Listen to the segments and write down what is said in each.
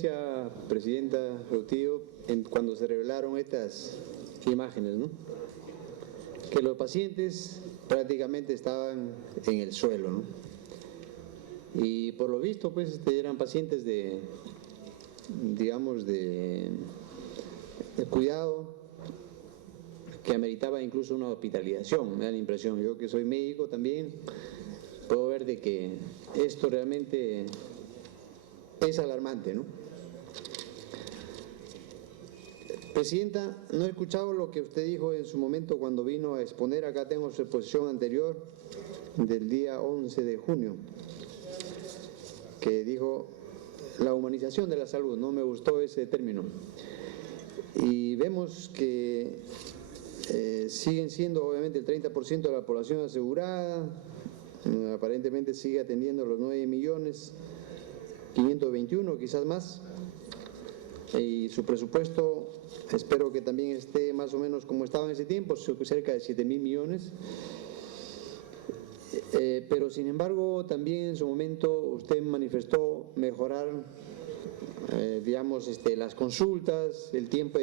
Gracias, Presidenta Rautillo, cuando se revelaron estas imágenes, ¿no? Que los pacientes prácticamente estaban en el suelo, ¿no? Y por lo visto, pues, eran pacientes de cuidado, que ameritaba incluso una hospitalización, me da la impresión. Yo que soy médico también, puedo ver de que esto realmente es alarmante, ¿no? Presidenta, no he escuchado lo que usted dijo en su momento cuando vino a exponer. Acá tengo su exposición anterior del día 11 de junio, que dijo la humanización de la salud. No me gustó ese término. Y vemos que siguen siendo obviamente el 30% de la población asegurada, aparentemente sigue atendiendo los 9.521.000, quizás más, y su presupuesto espero que también esté más o menos como estaba en ese tiempo, cerca de 7.000 millones. Pero sin embargo también en su momento usted manifestó mejorar las consultas, el tiempo,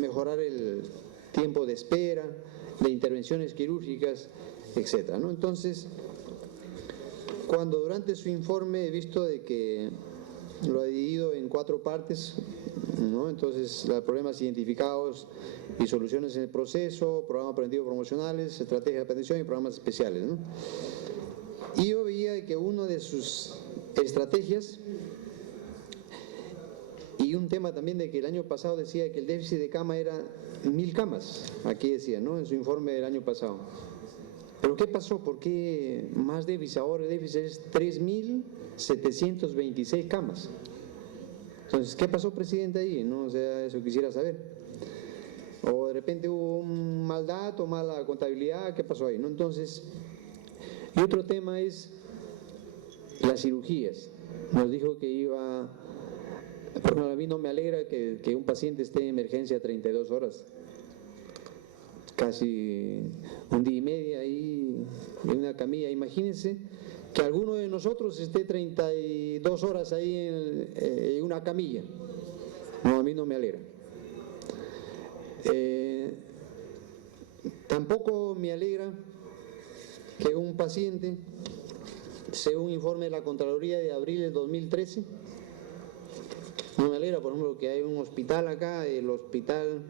mejorar el tiempo de espera, de intervenciones quirúrgicas, etcétera, ¿no? Entonces, cuando durante su informe he visto de que lo ha dividido en 4 partes, ¿no? Entonces, los problemas identificados y soluciones en el proceso, programas preventivos promocionales, estrategias de prevención y programas especiales, ¿no? Y yo veía que una de sus estrategias, y un tema también de que el año pasado decía que el déficit de cama era 1.000 camas, aquí decía, ¿no?, en su informe del año pasado. ¿Pero qué pasó? ¿Por qué más déficit? Ahora el déficit es 3.726 camas. Entonces, ¿qué pasó, Presidente, ahí? ¿No? O sea, eso quisiera saber. O de repente hubo un mal dato, mala contabilidad, ¿qué pasó ahí? ¿No? Entonces, y otro tema es las cirugías. Nos dijo que iba, bueno, a mí no me alegra que un paciente esté en emergencia 32 horas. Casi un día y medio ahí en una camilla. Imagínense que alguno de nosotros esté 32 horas ahí en una camilla. No, a mí no me alegra. Tampoco me alegra que un paciente, según informe de la Contraloría de abril del 2013, no me alegra, por ejemplo, que hay un hospital acá, el hospital,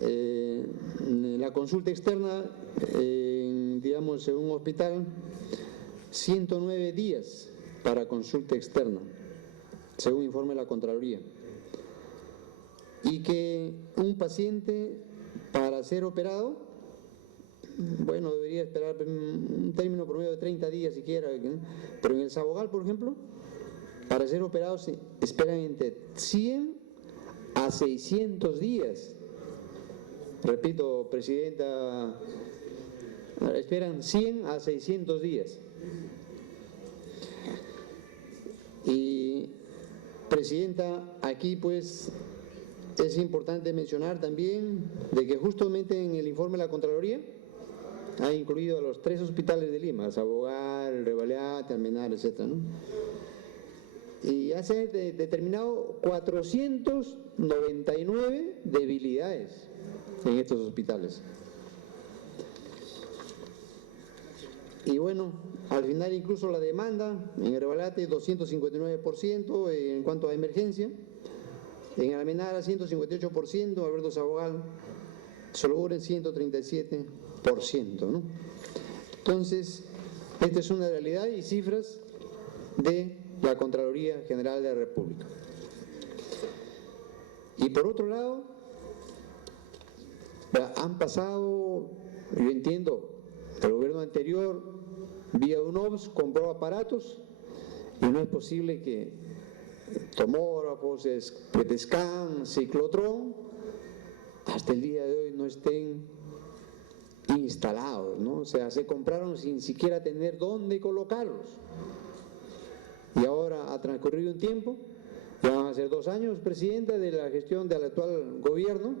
la consulta externa, en un hospital, 109 días para consulta externa, según informe de la Contraloría. Y que un paciente para ser operado, bueno, debería esperar un término promedio de 30 días siquiera, pero en el Sabogal, por ejemplo, para ser operado se esperan entre 100 a 600 días. Repito, Presidenta, esperan 100 a 600 días. Y, Presidenta, aquí pues es importante mencionar también de que justamente en el informe de la Contraloría ha incluido a los 3 hospitales de Lima, Sabogal, Revalate, Almenar, etcétera, ¿no? Y ya se han determinado 499 debilidades en estos hospitales. Y bueno, al final incluso la demanda en Revalate 259% en cuanto a emergencia, en Almenara 158%, Alberto Sabogal, Sologuren 137%, ¿no? Entonces, esta es una realidad y cifras de la Contraloría General de la República. Y por otro lado, han pasado, yo entiendo, el gobierno anterior, vía UNOPS, compró aparatos y no es posible que tomógrafos, PET scan, ciclotrón, hasta el día de hoy no estén instalados, ¿no? O sea, se compraron sin siquiera tener dónde colocarlos. Y ahora ha transcurrido un tiempo, ya van a ser 2 años, Presidenta, de la gestión del actual gobierno.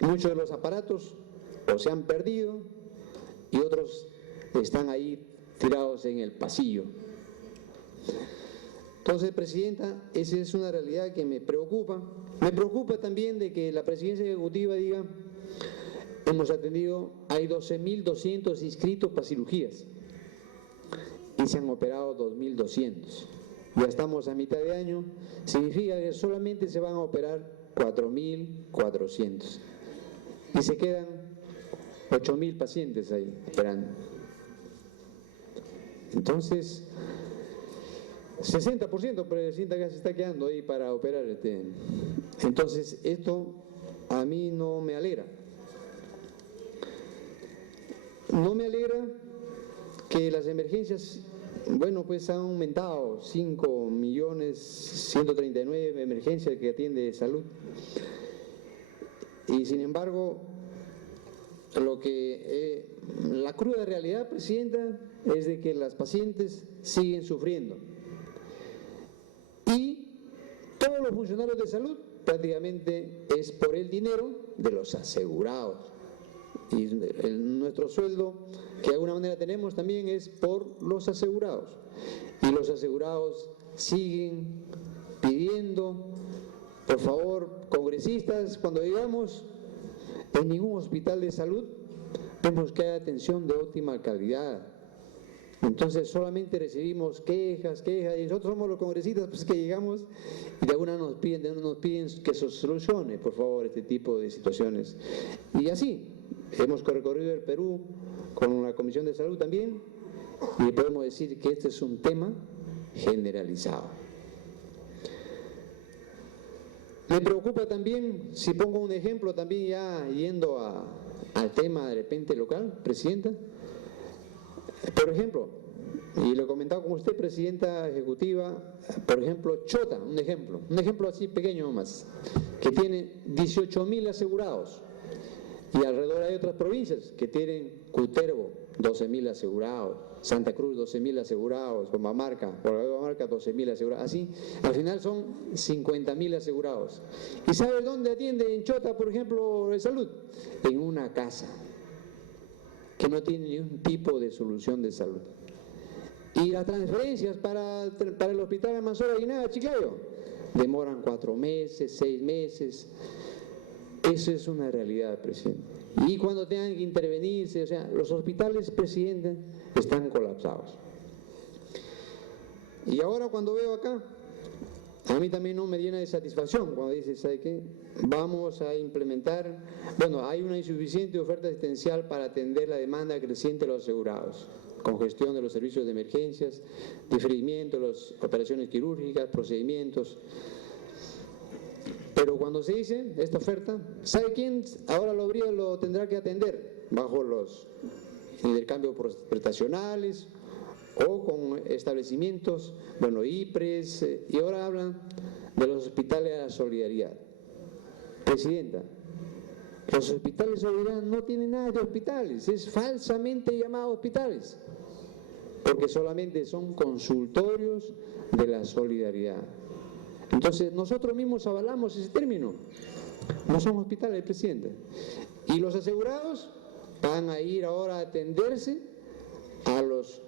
Muchos de los aparatos o se han perdido y otros están ahí tirados en el pasillo. Entonces, Presidenta, esa es una realidad que me preocupa. Me preocupa también de que la Presidencia Ejecutiva diga, hemos atendido, hay 12.200 inscritos para cirugías y se han operado 2.200. Ya estamos a mitad de año, significa que solamente se van a operar 4.400 y se quedan 8.000 pacientes ahí esperando. Entonces, 60%, Presidenta, que se está quedando ahí para operar. Entonces, esto a mí no me alegra. No me alegra que las emergencias, bueno, pues han aumentado 5.139.000 emergencias que atiende salud. Y sin embargo, la cruda realidad, Presidenta, es de que las pacientes siguen sufriendo. Y todos los funcionarios de salud prácticamente es por el dinero de los asegurados. Y nuestro sueldo, que de alguna manera tenemos también, es por los asegurados. Y los asegurados siguen pidiendo, por favor, congresistas, cuando digamos, en ningún hospital de salud vemos que haya atención de óptima calidad. Entonces solamente recibimos quejas, y nosotros somos los congresistas pues, que llegamos y de alguna nos piden que se solucione, por favor, este tipo de situaciones. Y así, hemos recorrido el Perú con la Comisión de Salud también y podemos decir que este es un tema generalizado. Me preocupa también, si pongo un ejemplo también ya yendo al tema de repente local, Presidenta, por ejemplo, y lo he comentado con usted, Presidenta Ejecutiva, por ejemplo, Chota, un ejemplo así pequeño nomás, que tiene 18.000 asegurados, y alrededor hay otras provincias que tienen Cutervo, 12.000 asegurados, Santa Cruz, 12.000 asegurados, Pambamarca, 12.000 asegurados, así, al final son 50.000 asegurados. ¿Y sabe dónde atiende en Chota, por ejemplo, de salud? En una casa, que no tiene ni un tipo de solución de salud. Y las transferencias para el hospital de Mansoura Guinaga, Chiclayo, demoran 4 meses, 6 meses. Eso es una realidad, Presidente. Y cuando tengan que intervenirse, o sea, los hospitales, Presidente, están colapsados. Y ahora cuando veo acá, a mí también no me llena de satisfacción cuando dice, ¿sabe qué? Vamos a implementar, bueno, hay una insuficiente oferta asistencial para atender la demanda creciente de los asegurados, congestión de los servicios de emergencias, diferimiento de las operaciones quirúrgicas, procedimientos. Pero cuando se dice esta oferta, ¿sabe quién ahora lo tendrá que atender? Bajo los intercambios prestacionales o con establecimientos, bueno, IPRES, y ahora hablan de los hospitales de la solidaridad. Presidenta, los hospitales de solidaridad no tienen nada de hospitales, es falsamente llamado hospitales, porque solamente son consultorios de la solidaridad. Entonces, nosotros mismos avalamos ese término. No son hospitales, Presidente. Y los asegurados van a ir ahora a atenderse a los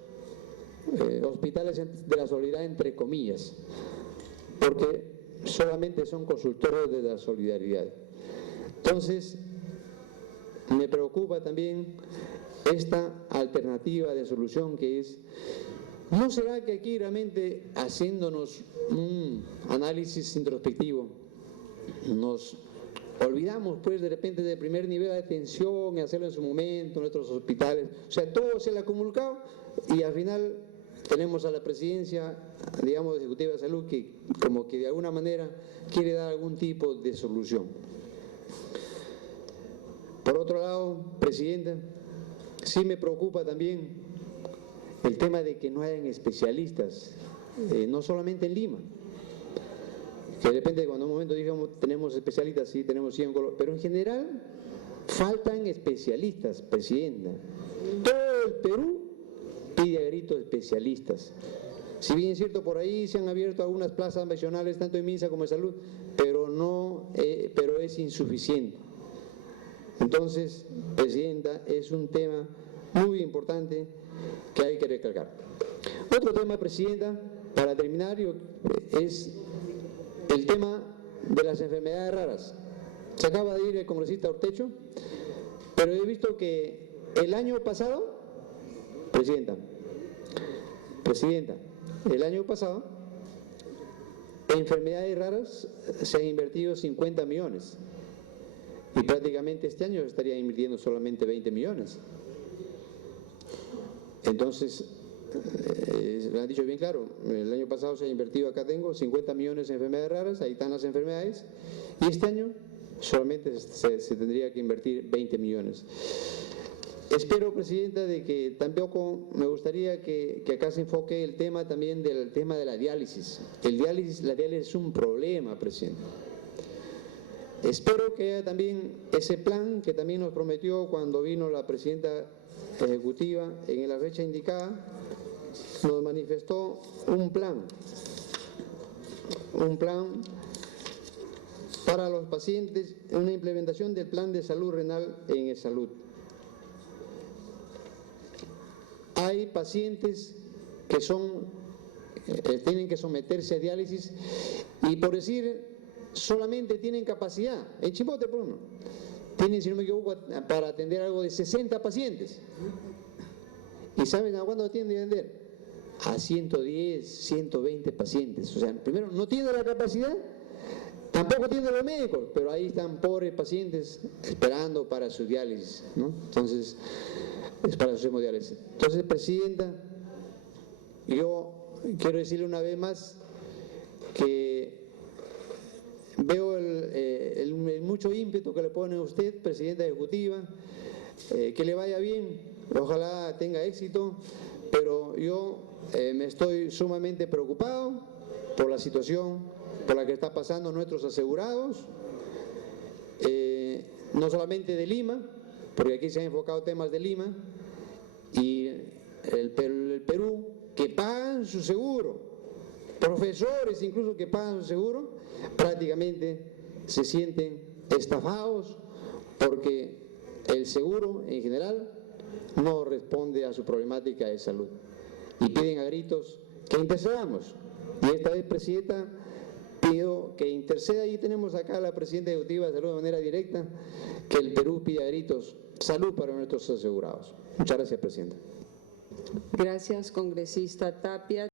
hospitales de la solidaridad, entre comillas, porque solamente son consultorios de la solidaridad. Entonces, me preocupa también esta alternativa de solución que es, ¿no será que aquí realmente haciéndonos un análisis introspectivo nos olvidamos pues de repente del primer nivel de atención y hacerlo en su momento en nuestros hospitales? O sea, todo se le ha comunicado y al final tenemos a la presidencia, digamos, ejecutiva de salud que como que de alguna manera quiere dar algún tipo de solución. Por otro lado, Presidenta, sí me preocupa también el tema de que no hayan especialistas, no solamente en Lima, que de repente cuando en un momento digamos tenemos especialistas, sí tenemos 100, pero en general faltan especialistas, Presidenta. Todo el Perú pide a gritos especialistas. Si bien es cierto, por ahí se han abierto algunas plazas nacionales, tanto en MINSA como en Salud, pero es insuficiente. Entonces, Presidenta, es un tema muy importante que hay que recalcar. Otro tema, Presidenta, para terminar, es el tema de las enfermedades raras. Se acaba de ir el congresista Ortecho, pero he visto que el año pasado, Presidenta, el año pasado, en enfermedades raras se han invertido 50 millones y prácticamente este año se estaría invirtiendo solamente 20 millones. Entonces, lo han dicho bien claro, el año pasado se ha invertido, acá tengo, 50 millones en enfermedades raras, ahí están las enfermedades, y este año solamente se tendría que invertir 20 millones. Espero, Presidenta, de que tampoco me gustaría que acá se enfoque el tema también del tema de la diálisis. La diálisis es un problema, Presidenta. Espero que haya también ese plan que también nos prometió cuando vino la Presidenta Ejecutiva en la fecha indicada, nos manifestó un plan para los pacientes, una implementación del plan de salud renal en e-salud. Hay pacientes que tienen que someterse a diálisis y, por decir, solamente tienen capacidad, en Chimbote por uno, tienen, si no me equivoco, para atender algo de 60 pacientes. ¿Y saben a cuándo tienen que atender? A 110, 120 pacientes. O sea, primero, no tiene la capacidad, tampoco tiene los médicos, pero ahí están pobres pacientes esperando para su diálisis, ¿no? Entonces, es para su hemodiálisis. Entonces, Presidenta, yo quiero decirle una vez más que veo el mucho ímpetu que le pone a usted, Presidenta Ejecutiva, que le vaya bien, ojalá tenga éxito, pero yo me estoy sumamente preocupado por la situación por la que está pasando nuestros asegurados, no solamente de Lima, porque aquí se han enfocado temas de Lima, y el Perú, que pagan su seguro, profesores incluso que pagan su seguro, prácticamente se sienten estafados porque el seguro en general no responde a su problemática de salud y piden a gritos que intercedamos. Y esta vez, Presidenta, pido que interceda, y tenemos acá a la Presidenta Ejecutiva de Salud de manera directa, que el Perú pida a gritos salud para nuestros asegurados. Muchas gracias, Presidenta. Gracias, congresista Tapia.